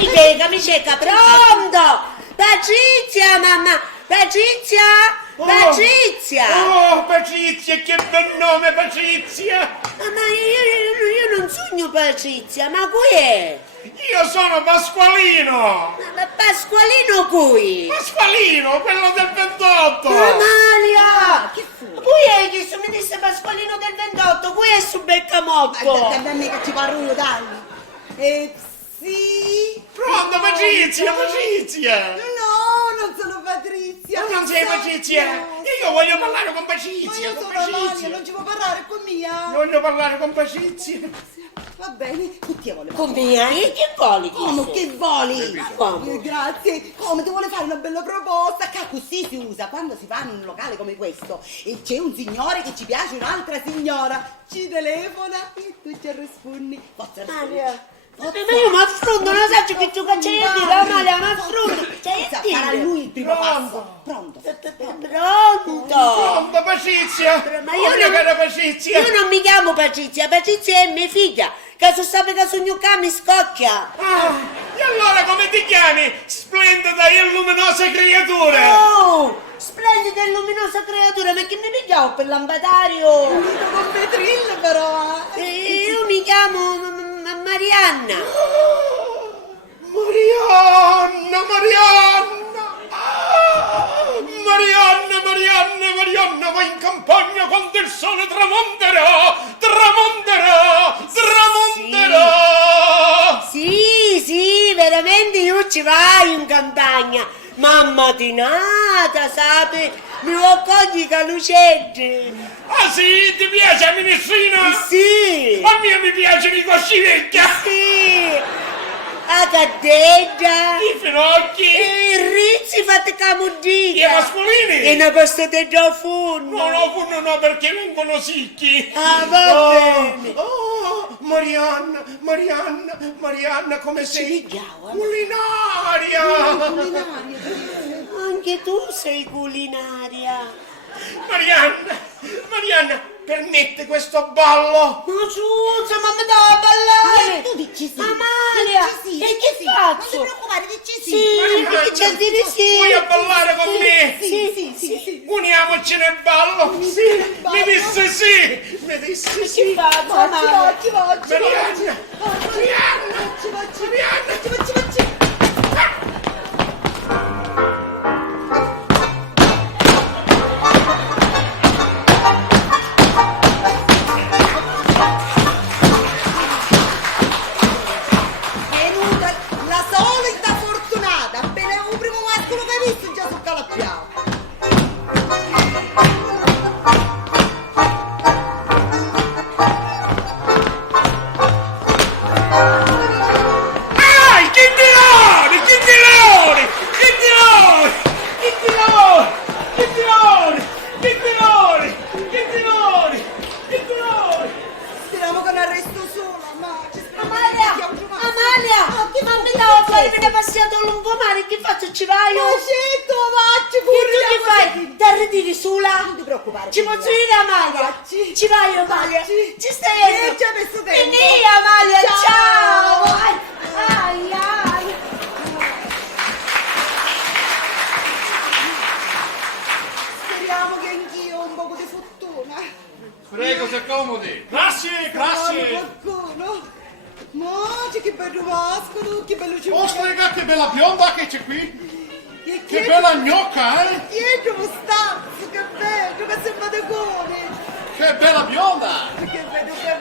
mi cerca, pronto? Patrizia, mamma, Patrizia, Patrizia. Oh, Patrizia, che bel nome, Patrizia. Ma io non sogno Patrizia, ma qui è? Io sono Pasqualino. Ma Pasqualino qui? Pasqualino, quello del 28. Amalia! Che fu? Qui è che se mi disse Pasqualino del 28, qui è su Beccamotto. Da me che ci parlo io, dai. Sì. Pronto, Patrizia, Patrizia. No, non sono Patrizia. Ma non sei Patrizia? No. Io voglio parlare con Ma Patrizia. io Con sono Amalia, Patrizia. non ci può parlare con mia. Voglio parlare con Patrizia. Va bene, tutti vuole. Con mia? E che voli? Come che voli? Come? Grazie. Come ti vuole fare una bella proposta? Che così si usa quando si va in un locale come questo e c'è un signore che ci piace un'altra signora. Ci telefona e tu ci rispondi. Forza Maria. Ma io mi affronto, non sai che tu c'hai a dire, Amalia, mi affronto. C'hai a Sarà dire. lui il primo passo. Pronto. Pronto? Pronto, Patrizia. Ma io mia non- cara Patrizia. Io non mi chiamo Patrizia, Patrizia è mia figlia. Che se sapete che sogno qua mi scocchia. E allora come ti chiami? Splendida e luminosa creatura. Oh, splendida e luminosa creatura, ma che mi pigliavo per lampadario? Unito con Petrillo però. Io mi chiamo Marianna. Marianna, Marianna. Marianna, Marianna, Marianna, va in campagna quando il sole tramonterà, tramonterà, tramonterà. Sì, veramente io ci vai in campagna. Mamma di nata, sape, mi vuoi cogliere che lucette? Ah sì, ti piace la ministrina? Sì, A me mi piace di coscivecchia. sì, a caddeggia, I finocchi. i rizzi fatti I camudica. mascolini. E una costa di già funno. No, perché vengono sicchi. Ah, va bene. Oh, Marianna, Marianna, Marianna, come sei pigliavo, culinaria. Anche tu sei culinaria. Marianna, Marianna, permette questo ballo? Ma scusa, ma mi dà a ballare. Tu dici sì. Amalia, Dici sì, e dici che sì. faccio? Non ti preoccupare, dici sì. Sì, Marianna, perché c'è a dire sì. Vuoi a ballare con me? Sì. Uniamoci nel ballo. Sì, mi disse sì. Mi disse Che sì. faccio, Amalia? Ci va. Marianna, Marianna, Marianna. Venuta la solita fortunata. Appena un primo mascolo che hai visto già sul calappiato. Ai, che tironi, che tironi, che tironi, che tironi, che tironi, che tironi, che tironi, che tironi. Speriamo che non resto sola, ma ci speriamo che Amalia, sia un giorno. Amalia, ma mi davo a fare una passata a lungomare, che faccio? Ci vai io? Facetto, facci Che tu ti pure. fai? Ti arretiri sola? Non ti preoccupare. Ci posso dire Amalia? Facci. Ci vai Amalia? Facci. Ci stai? Ci ha messo tempo. Vieni Amalia, ciao! Ciao. Ai. Speriamo che anch'io ho un poco di fortuna. Prego, si accomodi. Grazie, Qualcuno. Ma che bello mascolo, che bello ci Ostrega, che bella bionda che c'è qui. Che Che bella gnocca, eh? Dietro mostazzo, che bello, che sembra de come. Che bella bionda. Che bello, che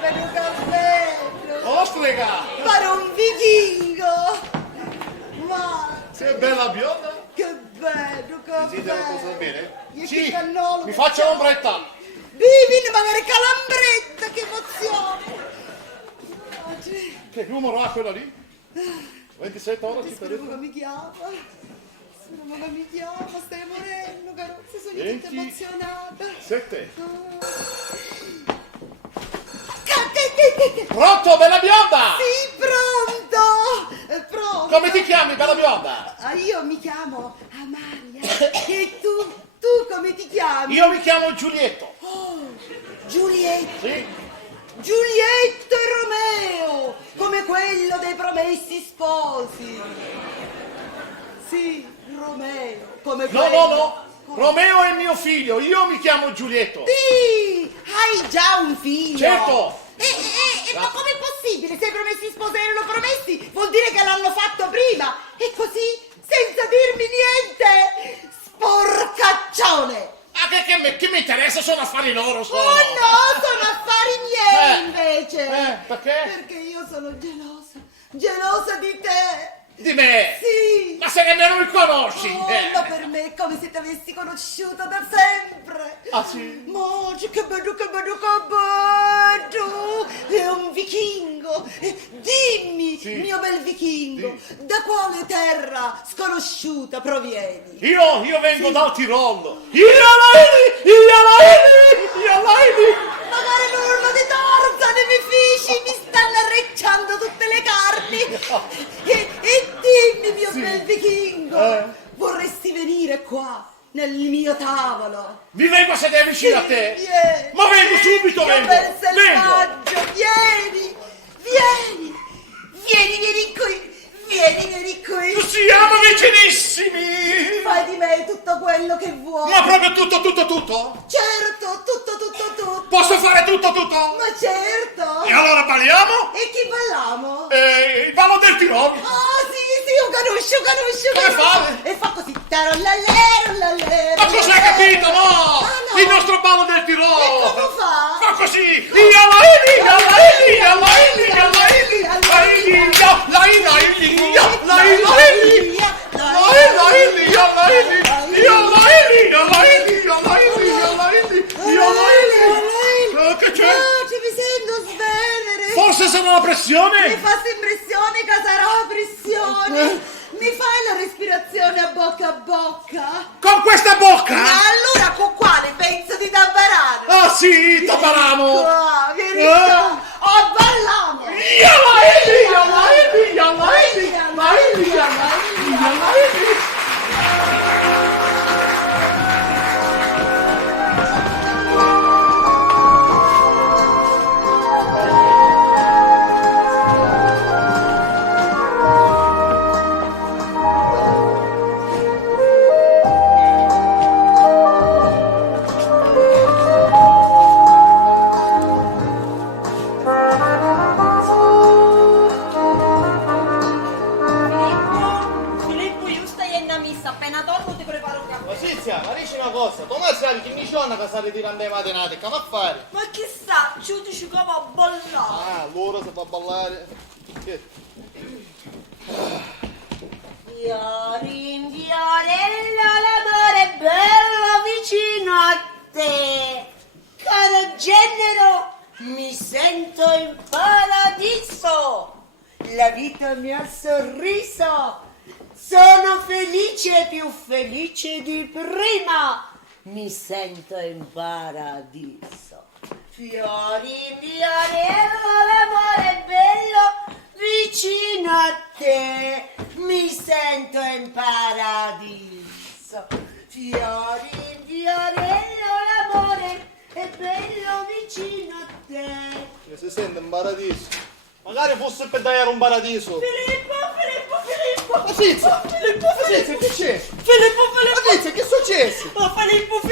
bello. Ostrega, Pare un vichingo. Ma che bella bionda. che bello, che Desidero cosa bello. bene? Che Sì, cannolo mi che faccia c'ha. l'ombretta. Vivi, magari calambretta, che emozione. Oggi, Che numero ha quella lì? 27 ore ci speriamo che perete? mi chiama. Speriamo che mi chiama, stai morendo, caro. Se sono tutta 20. emozionata. 7. Sì, Pronto, bella bionda? pronto! È pronto! Come ti chiami, bella bionda? Ah, io mi chiamo Amalia. E tu come ti chiami? Io mi chiamo Giulietto. Giulietta. Sì. Giulietto e Romeo, come quello dei Promessi Sposi. Sì, Romeo, come No, quello. no. Romeo è mio figlio, io mi chiamo Giulietto. Sì, hai già un figlio. Certo. Ma com'è possibile? Se i Promessi Sposi erano promessi, vuol dire che l'hanno fatto prima. E così, senza dirmi niente. Sporcaccione. Ma che mi interessa? Sono affari loro, sono. Oh no, sono affari miei invece. Perché? Perché io sono gelosa di te. Di me? Sì. Ma se nemmeno mi conosci. Oh, ma per me è come se ti avessi conosciuto da sempre. Ah, sì? Ma che bello, è un vichingo. Dimmi, Sì. mio bel vichingo, da quale terra sconosciuta provieni? Io vengo dal Tirolo. Magari l'urlo di Tarzan e mi fisci, mi stanno arrecciando tutte le carni. E dimmi, mio bel vichingo, vorresti venire qua, nel mio tavolo? Mi vengo a sedere vicino a te. Vieni. Ma vengo subito, Che vengo. bel selvaggio, vieni qui. Siamo vicinissimi. Fai di me tutto quello che vuoi. Ma proprio tutto? Certo, tutto. Posso fare tutto? Ma certo. E allora balliamo? E chi balliamo? Il ballo del Tirolo. Ah, sì, un canuscio. Come fa? E fa così. Tarallallero. Ma cosa hai capito, no? Ah, no. Il nostro ballo del Tirolo. E come fa? Fa così. Che c'è? No, ci mi sento svenere. Forse sono la pressione. Mi fa impressione che sarà pressione. Mi fai la respirazione a bocca? Con questa bocca? Allora con quale penso di dabbarare? Ah sì, tabaramo. Qua, vieni qua. Oh, balliamo. Filippo, io stai in missa, appena torno ti preparo il caffè. Ma Sizia, ma dici una cosa, tu non sai che mi sono che state tirando le mattinate, come a fare? Ma chissà, ci dici come a ballare. Ah, allora si fa ballare. Che? Fiorello, l'amore è bello vicino a te. Caro genero, mi sento in paradiso. La vita mi ha sorriso. Sono felice, più felice di prima. Mi sento in paradiso. Fiori, fiorello, l'amore è bello vicino a te. Mi sento in paradiso. Fiori, fiorello, l'amore è bello vicino a te. Mi si sente in paradiso. Magari fosse per dare un paradiso. Filippo! Ma Sizia! Ma Sizia, che c'è? Filippo! Ma Sizia, che è successo? Ma Filippo! Ma te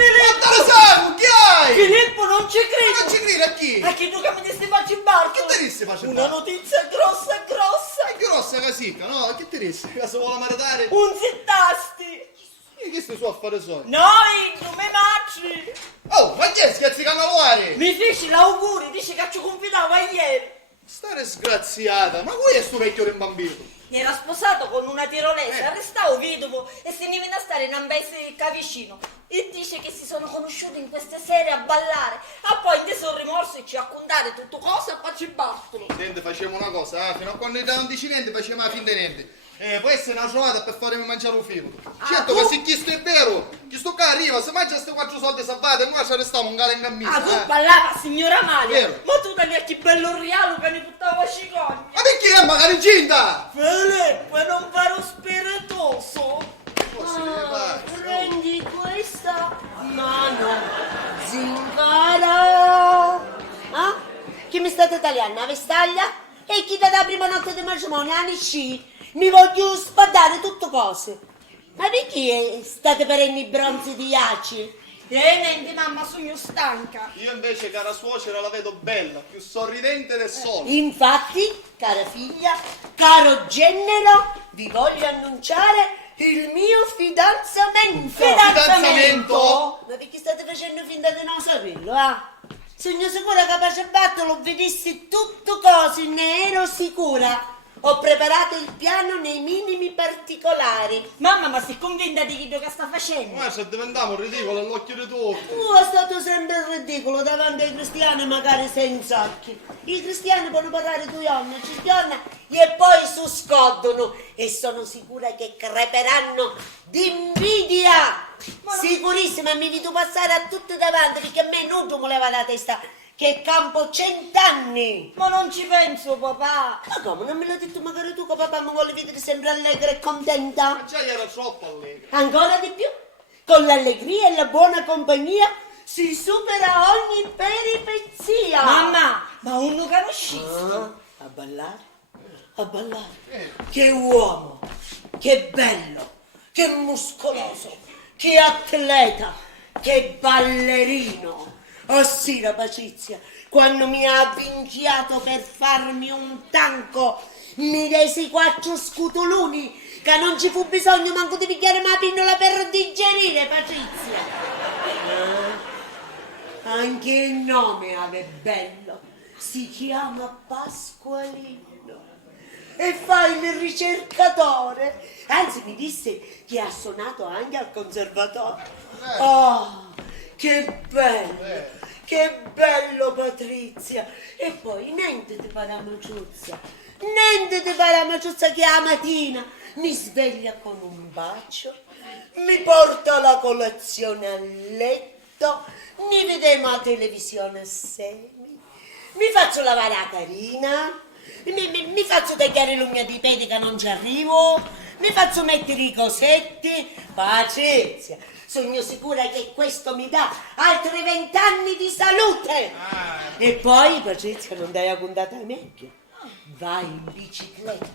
lo sai, che hai? Filippo, non ci Ma credo! non ci credi a chi? A chi tu che mi desti facci in barco? Che te disse faccio Una notizia grossa! È grossa casica, no? Che te disse? Che si vuole maritare? Un zittasti! Che stai su a fare solo? Noi, non mi macci! Oh, ma che scherzi cannavare? Mi feci l'auguri, dici che ci confidava ieri! Stare sgraziata, ma qui è sto vecchio del bambino? Era sposato con una tirolese, arrestato vedovo e se ne viene a stare in un paese qua vicino. E dice che si sono conosciuti in queste sere a ballare. E poi in teso rimorso e ci ha contato tutto cosa e poi ci bastano. Niente, facciamo una cosa, fino a quando non dici niente facciamo la finta di niente. Poi essere una trovata per farmi mangiare un film. Certo che se questo è vero, questo qua arriva, se mangia questi 4 soldi salvati, noi ci restiamo un galo in cammino. Ah, tu ballava signora Maria, Vero. ma tu da lì a chi bello rialo che ne buttava cicogna. Ma perché è magari incinta? Filippo, non farò spiritoso. Prendi questa mano, zingara. Ah? Chi mi sta italiana, la vestaglia, e chi da prima notte di matrimonio, anni sci, mi voglio spadare tutte cose. Ma perché state perenni bronzi di Iaci? Niente, mamma, sono stanca. Io invece, cara suocera, la vedo bella, più sorridente del sole. Infatti, cara figlia, caro genero, vi voglio annunciare il mio fidanzamento. Fidanzamento? Ma perché state facendo finta di non saperlo, ah? Sono sicura che capace batto lo vedessi tutto così, ne ero sicura. Ho preparato il piano nei minimi particolari. Mamma, ma sei convinta di quello che sta facendo? Ma se diventiamo ridicoli all'occhio di tutti. Tu è stato sempre ridicolo davanti ai cristiani, magari senza occhi. I cristiani possono parlare due anni, ci spiano e poi si scoddono. E sono sicura che creperanno d'invidia. Sicurissima, mi vedo passare a tutti davanti perché a me non voleva la testa. Che campo 100 anni! Ma non ci penso, papà. Ma come? Non me l'hai detto magari tu che papà mi vuole vedere sempre allegra e contenta? Ma già era troppo allegra. Ancora di più? Con l'allegria e la buona compagnia si supera ogni peripezia! Mamma, ma un non conosci? Ah, a ballare? A ballare? Che uomo! Che bello! Che muscoloso! Che atleta! Che ballerino! Oh sì, la Patrizia, quando mi ha avvinghiato per farmi un tanco, mi resi 4 scutoloni, che non ci fu bisogno manco di picchiare la pinnola per digerire, Patrizia. Anche il nome è bello, si chiama Pasqualino. E fa il ricercatore, anzi mi disse che ha suonato anche al conservatorio. Oh, che bello Patrizia. E poi niente di paramacciuzza, che la mattina mi sveglia con un bacio, mi porta la colazione a letto, mi vediamo la televisione assieme, mi faccio lavare la carina, mi faccio tagliare l'ugna di piedi che non ci arrivo, mi faccio mettere i cosetti. Patrizia, sono sicura che questo mi dà altri 20 anni di salute. E poi, Patrizia, non dai puntata meglio, vai in bicicletta,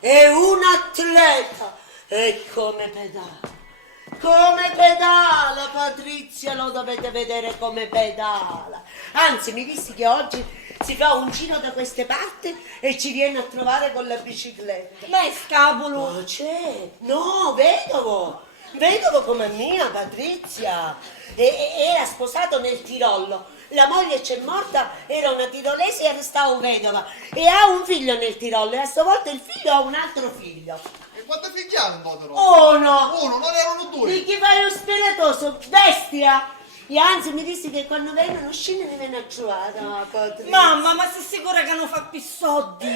è un atleta, e come pedala, Patrizia, lo dovete vedere come pedala. Anzi, mi dissi che oggi si fa un giro da queste parti e ci viene a trovare con la bicicletta. Ma è scapolo. Ma c'è, no, vedovo come mia, Patrizia. Era sposato nel Tirolo. La moglie c'è morta, era una tirolese e restavo vedova. E ha un figlio nel Tirolo e a sua volta il figlio ha un altro figlio. E quanti figli hanno un po' di roba? Oh no! Uno, non erano due. Di chi fai lo spiritoso, bestia! E anzi mi disse che quando vengono scene ne viene a trovare, Patrizia. Mamma, ma sei sicura che non fa più soldi?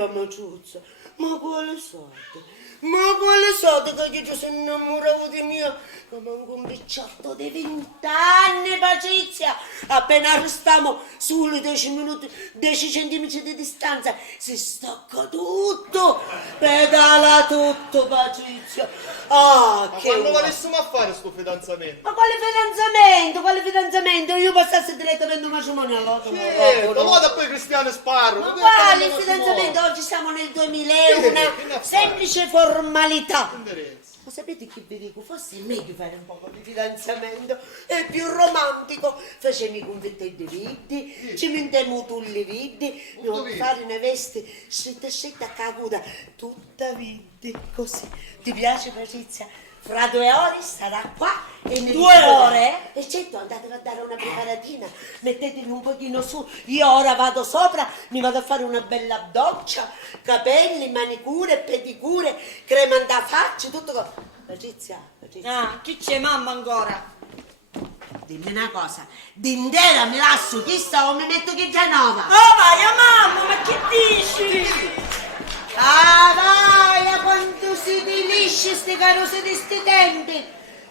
Amiciuzza, ma quale soldi? Ma quale soldi che io sono innamorato di mio? Ma manco un picciotto di 20 anni, Patrizia! Appena restiamo solo 10 minuti, 10 centimetri di distanza, si stacca tutto, pedala tutto, Patrizia! Ah, Ma che quando uomo. l'avessimo a fare sto fidanzamento? Ma quale fidanzamento? Quale fidanzamento? Io passassi direttamente un matrimonio allora. Certo, vada poi Cristiano Sparo. Ma quale fidanzamento? Oggi siamo nel 2001, semplice formalità. Ma sapete che vi dico? Forse è meglio fare un po' di fidanzamento, è più romantico. Facciamo i confetti vidi, ci mettiamo tulli vidi, non fare una veste stretta caduta, tutta vidi, così. Ti piace, Patrizia? Fra 2 ore sarà qua e nel 2 ore? E certo, andatevi a dare una preparatina, mettetevi un pochino su, io ora vado sopra, mi vado a fare una bella doccia, capelli, manicure, pedicure, crema da faccia, tutto così. Patrizia, Ah, chi c'è, mamma ancora? dimmi una cosa, d'intera mi lascio chissà o mi metto che già nuova. Oh, vai, mamma, ma che dici? Ah, vai, quanto siete lisci sti carose di sti tempi.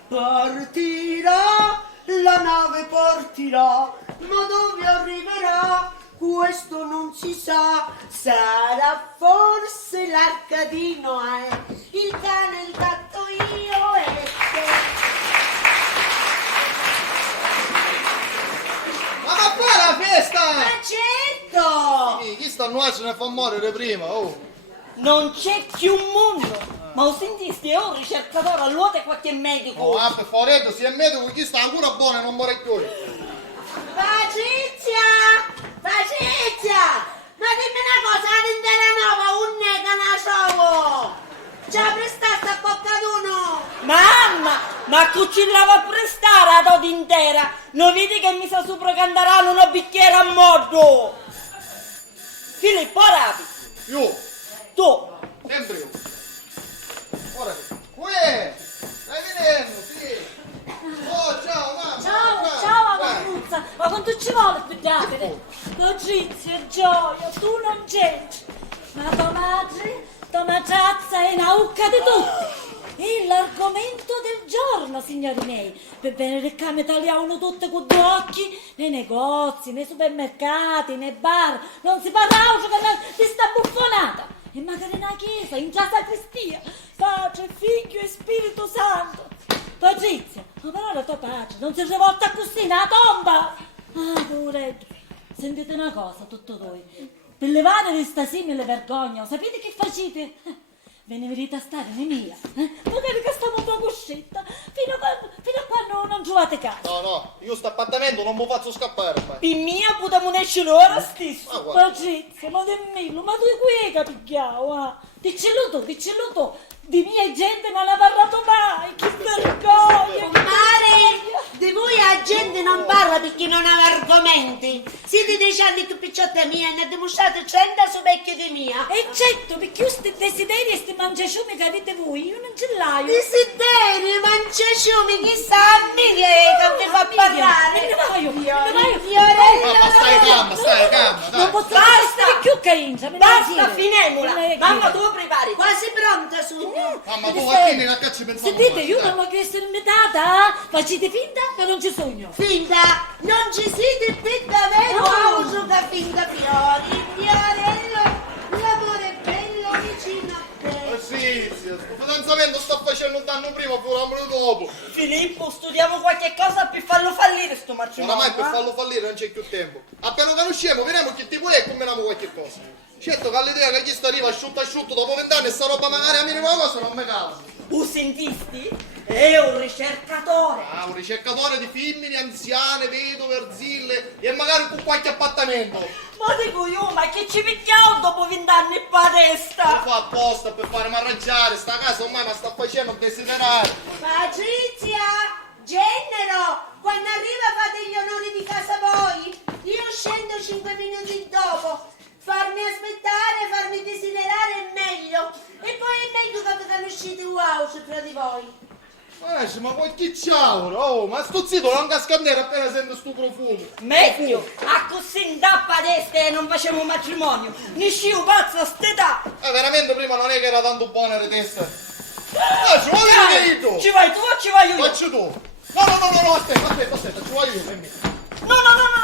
Partirà, la nave partirà, ma dove arriverà? Questo non si sa, sarà forse l'arca di Noè, il cane, il gatto, io e te. Ma qua la festa! Ma certo! Giusto! Chi sta a ne fa morire prima, oh. Non c'è più un mondo. Ma lo sentisti, è un ricercatore, allora qualche medico. Oh, per favore, se è medico, chi sta ancora buono e non muore più. Patrizia! Patrizia! Ma dimmi una cosa, l'intera nuova, un nega una solo! Ci ha prestato a boccaduno! Mamma, ma cucillava a prestare a doti intera. Non vedi che mi sa sopra cantarano una bicchiere a modo. Filippo, rapi. Io, Tu. sempre io. Ora, stai venendo, sì. Oh, ciao, mamma. Ciao Vai. Maruzza, ma quanto ci vuole più rapide? Patrizia, gioia, tu non c'entri. Ma tua maggiazza è una ucca di tutti. È l'argomento del giorno, signori miei. Per bene le came tagliavano tutte con due occhi, nei negozi, nei supermercati, nei bar. Non si parla altro che di sta buffonata. E magari nella chiesa, in già sacrestia. Padre, Figlio e Spirito Santo. Patrizia, ma però la tua pace non si rivolta così nella tomba. Ah, poveretto. Sentite una cosa, tutti voi. Per levare sta simile vergogna, sapete che facete? Ve ne venite a stare in mia. Magari che stiamo un po' coscietta, fino a quando non trovate casa. No, io sto appartamento non mi faccio scappare. Per mia potevamo escere ora stesso. Ma guarda. Patrizia, ma dimmi, ma tu qui che picchiavo, Diccelo tu, di mia gente non ha parlato mai, che vergogna! Compare, di voi la gente non parla perché non ha argomenti. Siete 10 anni più picciotta mia e ne dimostrate 30 su vecchie di mia. E certo, perché questi desideri e questi mangiasciumi che avete voi, io non ce l'ho. Desideri, manciasciumi, chissà a Miglia che vi fa parlare. Me ne voglio. Fiorella, Mamma, stai calma, Non dai. posso stare più carinza. Basta, finemola. Mamma, tu prepari. quasi pronta su. Mamma, tu a fine che cazzo pensavo? Sentite, io non voglio essere invitata, facete finta che non ci sogno. Finta, non ci siete finta vero, auso che finta fiorello, l'amore è bello vicino a te. Sì, sto fidanzamento sta facendo un danno prima, furamelo dopo. Filippo, studiamo qualche cosa per farlo fallire sto matrimonio. Oramai per farlo fallire non c'è più tempo. Appena che usciamo, vediamo che tipo è e combiniamo qualche cosa. Certo che all'idea che chi sta arriva asciutto dopo 20 anni e sta roba magari a minima cosa non mi cala. Sentisti? È un ricercatore. Ah, un ricercatore di femmine, anziane, vedove, arzille e magari con qualche appartamento. Ma dico io, ma che ci picchiamo dopo 20 anni qua a Lo testa? fa apposta per farmi arrangiare, sta casa ormai la sta facendo desiderare. Patrizia, genero, quando arriva fate gli onori di casa voi. Io scendo 5 minuti dopo. Farmi aspettare, farmi desiderare è meglio. E poi è meglio che vi conoscete wow tra di voi. Ma poi chi ciao, oh, ma sto zitto non casca nero appena sento sto profumo. Meglio, a così in tappa a testa e non facciamo matrimonio. Ne sciu pazzo a st'età. Veramente prima non è che era tanto buona di testa. Ci vuole venire Ci vai tu o ci vai io? Faccio tu. No, aspetta, ci voglio io, fammi. No,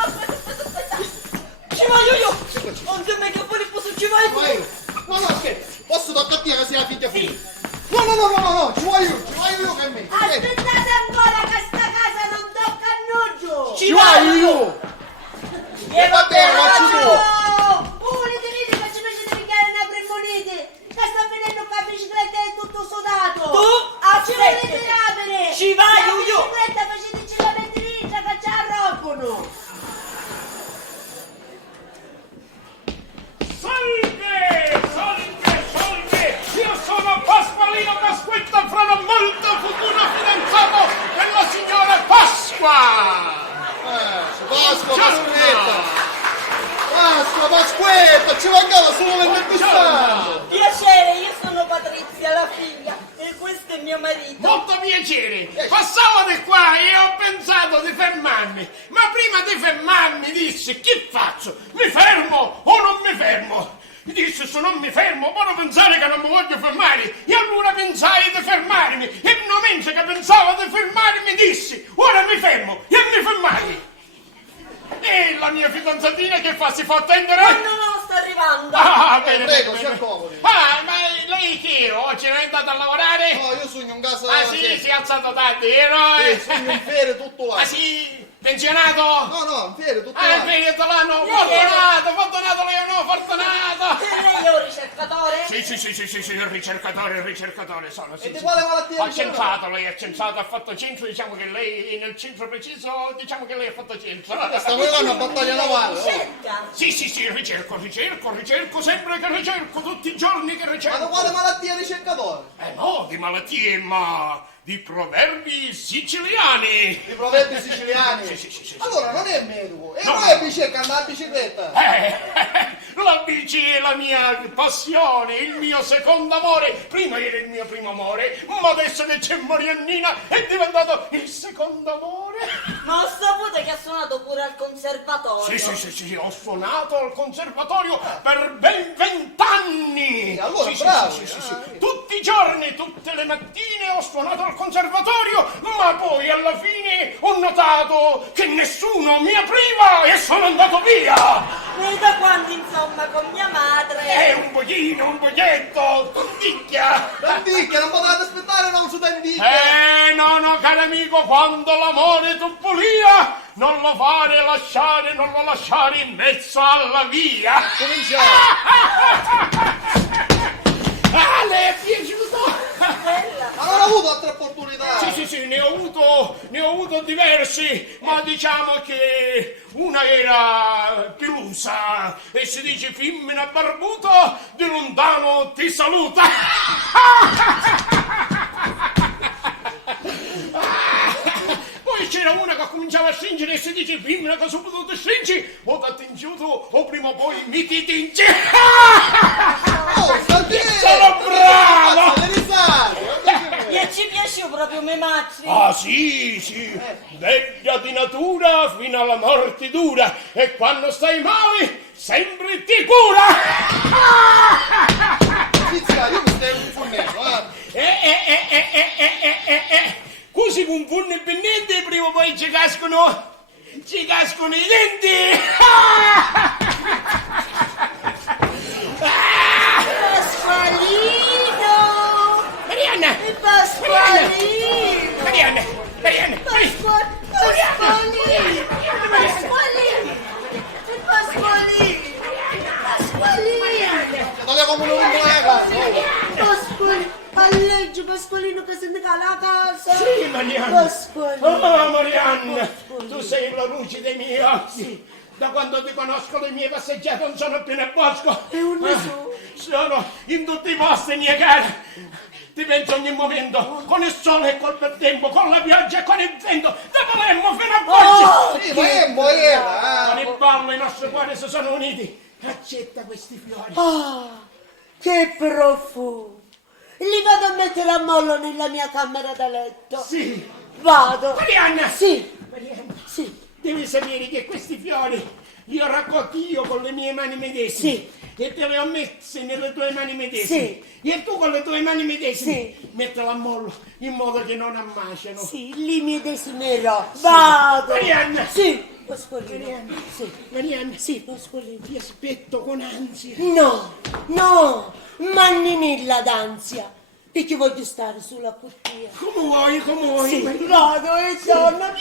aspetta. Ci voglio io. Non ti metti fuori posso ci vai tu. No, aspetta, posso toccare che sia la figlia figlia. No, ci voglio io che me. Aspettate ancora che sta casa non tocca a nudo. Ci voglio io. E va bene, faccio tu. Volete vedere che ci facete picchiare una premonete? Che sta venendo qua la bicicletta è tutto sudato. Tu Ci volete aspetta. rapere? Ci vai la io. bicicletta faceteci la pendereccia che ci arrobbono. Salve! Io sono Pasqualino Pasquetta, fra molto futuro fidanzato della signora Pasqua! Pasquetta, ci mancava solo il pistaccio. Piacere, io sono Patrizia, la figlia, e questo è mio marito. Molto piacere! Passavo di qua e ho pensato di fermarmi, ma prima di fermarmi dissi, che faccio? Mi fermo o non mi fermo? Disse, se non mi fermo, può pensare che non mi voglio fermare. E allora pensai di fermarmi. E non mentre che pensavo di fermarmi, dissi, ora mi fermo. E mi fermai. E la mia fidanzatina che fa? Si fa attendere? No, sto arrivando. Ah, bene, Prego, bene, si bene. accomodi. Ah, ma lei chi è? Oggi non è andata a lavorare? No, io sogno in casa Ah della sì, gente. si è alzato tardi, no? Sogno in ferie tutto l'anno. Ah sì? Pensionato? No, in ferie, tutto Ah, l'anno. vedi, l'anno. Fortunato, Leonò, fortunato. Lei è un ricercatore? Sì, il ricercatore sono, sì. E di quale malattia Ha centrato, lei ha centrato, ha fatto centro, diciamo che lei nel centro preciso, diciamo che lei ha fatto centro. Stiamo arrivando a battaglia navale. oh. Cerca. Sì, ricerco, sempre che ricerco, tutti i giorni che Ma di ricerco. quale malattia ricercatore? No, di malattie, ma di proverbi siciliani. I proverbi siciliani? Sì. Allora non è medico. E No. poi ricerca andare a bicicletta. La bici è la mia passione, il mio secondo amore. Prima era il mio primo amore, ma adesso che c'è Mariannina è diventato il secondo amore. Ma ho saputo che ha suonato pure al conservatorio. Sì, ho suonato al conservatorio per ben 20 anni. Allora, Sì, bravo. sì. Tutti i giorni, tutte le mattine ho suonato al conservatorio, ma poi alla fine ho notato che nessuno mi apriva e sono andato via. E da quando, insomma, con mia madre... Un pochetto, tonticchia. Tandicchia, non potete aspettare una uso tandicchia. No, caro amico, quando l'amore tu volia, non lo lasciare in mezzo alla via. Cominciamo. Ah, le è piaciuto? Ma non ho avuto altre opportunità. Sì, ne ho avuto diversi, ma diciamo che una era pelusa e si dice femmina barbuta, di lontano ti saluta. Poi c'era una che cominciava a stringere e si dice femmina che subito ti stringi, o ti attingiuto o prima o poi mi ti tingi. Oh, Santino! Sono bravo! Le risate! E ci piace proprio me macci. Ah sì, vecchia di natura fino alla morte dura e quando stai male sempre ti cura. Pizzica, io mi stai confondendo, Così confonde per niente prima o poi ci cascano i denti. Pasqualino! Marianna! Pasqualino! Marianna! Tagliamo come un lungo la casa. Alleggio Pasqualino che se ne cala la casa. Sì, Marianna! Pasqualino. Oh, Marianna! Tu sei la luce dei miei occhi! Da quando ti conosco le mie passeggiate non sono più nel bosco! E un nessuno. Sono in tutti i posti, mia cara! Ti penso ogni momento, con il sole e col bel tempo, con la pioggia e con il vento, da Palermo fino a Foggia! Sì, ma è boiera, Con il ballo i nostri cuori si sono uniti! Accetta questi fiori! Che profumo. Li vado a mettere a mollo nella mia camera da letto. Sì! Vado. Marianna! Sì, Marianna! sì. Devi sapere che questi fiori li ho raccolti io con le mie mani medesime. Sì. E te li ho messi nelle tue mani medesime. Sì. E tu con le tue mani medesime Sì. mettila a mollo in modo che non ammaciano. Sì, li medesimerò. Vado. Marianna. Sì, Pasqualino. Marianna. Sì. Marianna, Sì, Pasqualino. ti aspetto con ansia. No, ma nemmeno d'ansia. Perché voglio stare sulla cottia. Come vuoi? Sì, vado e torno.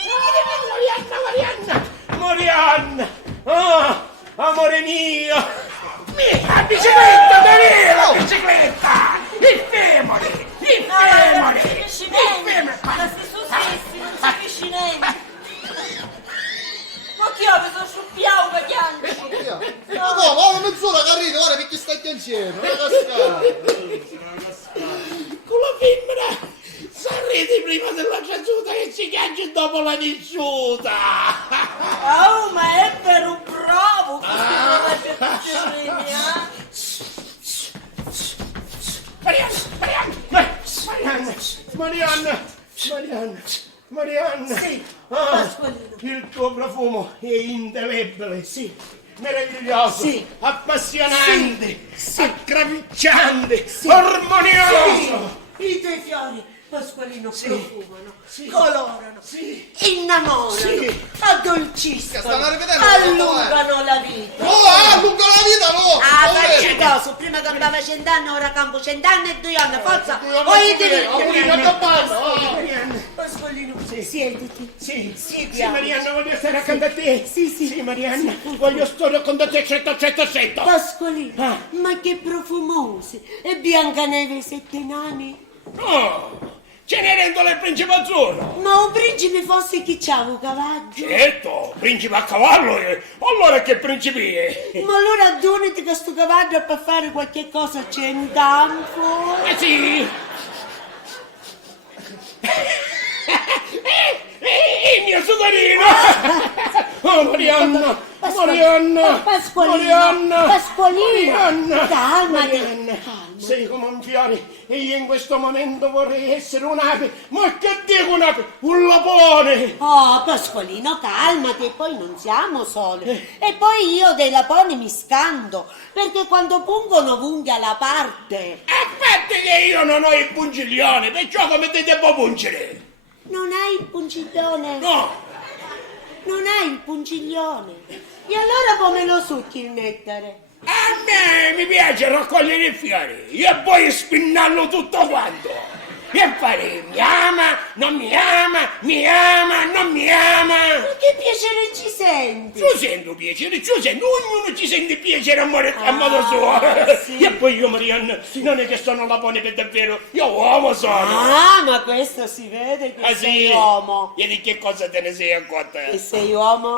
Marianna! Ah, amore mio! La bicicletta, Daniele, la bicicletta! Il femore! Ma si capisci niente. Ma si susissi, non si capisci niente. Ma che ho, mi sono sciuppiato per piangere. Ma no, ma mezz'ora che arrivi, ora perché stai insieme? Non cascare. Con la femmina sarete prima della giaciuta che si chiaggia dopo la nisciuta! Oh, ma è vero bravo questo progetto, Marianna! Sì, Ah, Pasqualino. il tuo profumo è indelebile, sì, meraviglioso, Sì. appassionante, Sì. aggravicciante, Sì. armonioso! I tuoi fiori, Pasqualino, profumano, Sì. colorano, Sì. innamorano, Sì. addolciscono, Stanno ripetendo, allungano la vita. Oh, lungo la vita, no! Ah, Non facci vedi? caso, prima campava 100 anni, ora campo 100 anni e 2 anni, forza, Io voglio dire, dire, Marianna. Pasqualino, Siediti. Sì, Siediamoci. Marianna, voglio stare accanto a te. Sì. Marianna, voglio stare con te, certo. Pasqualino, Ah. ma che profumosi! E Biancaneve e i 7 nani? No, Cenerentola e il principe azzurro. Ma un principe fosse chi c'ha un cavallo? Certo, principe a cavallo, allora che principe è? Ma allora donati che sto cavallo per fare qualche cosa c'è in campo? Sì. Il mio sudarino! Oh, Marianna! Pasqualino! Calmati! Sei come un fiore e io in questo momento vorrei essere un'ape, ma che dico un'ape? Un lapone! Oh, Pasqualino, calmati, e poi non siamo soli. E poi io dei laponi mi scando, perché quando pungono unghia alla parte. A parte che io non ho il pungiglione, perciò come te devo pungere? Non hai il pungiglione? No! Non hai il pungiglione? E allora come lo succhi il nettare? A me mi piace raccogliere i fiori e poi spinnarlo tutto quanto. E fare mi ama, non mi ama, mi ama, non mi ama. Ma che piacere ci senti? Ci sento piacere, ognuno ci sente piacere a modo suo. Sì. E poi io, Marianna, non è che sono lapone per davvero, io uomo sono. Ah, ma questo si vede che sei uomo. E di che cosa te ne sei accorta? Che sei uomo?